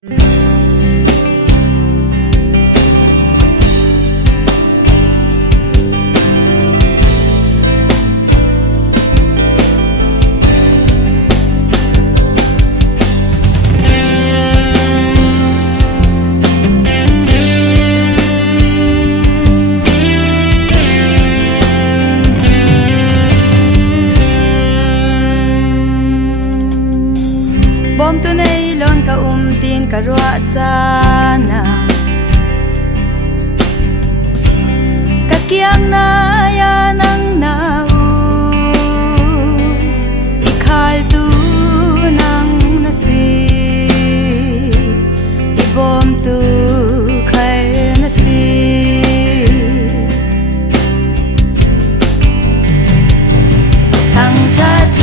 bom tu nei lon ka tin ka ruwa chana ka kiang na ya nang na u ikhal tu nang na si I bom tu khai na si thang chat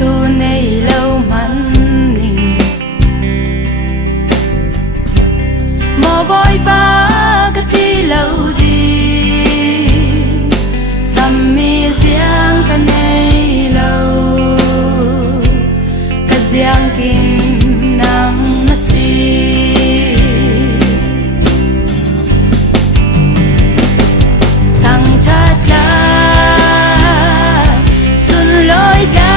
tu nei lâu man ning mò boy ba ka chi lâu đi sam mi giang ka nei lâu ka giang kim nang na si thang chat la sun loi da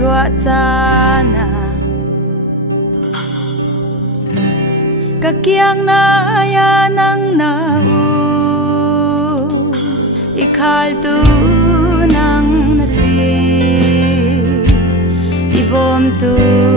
ruwa chana ka kiang na ya nang na u ikhal tu nang na si I bom tu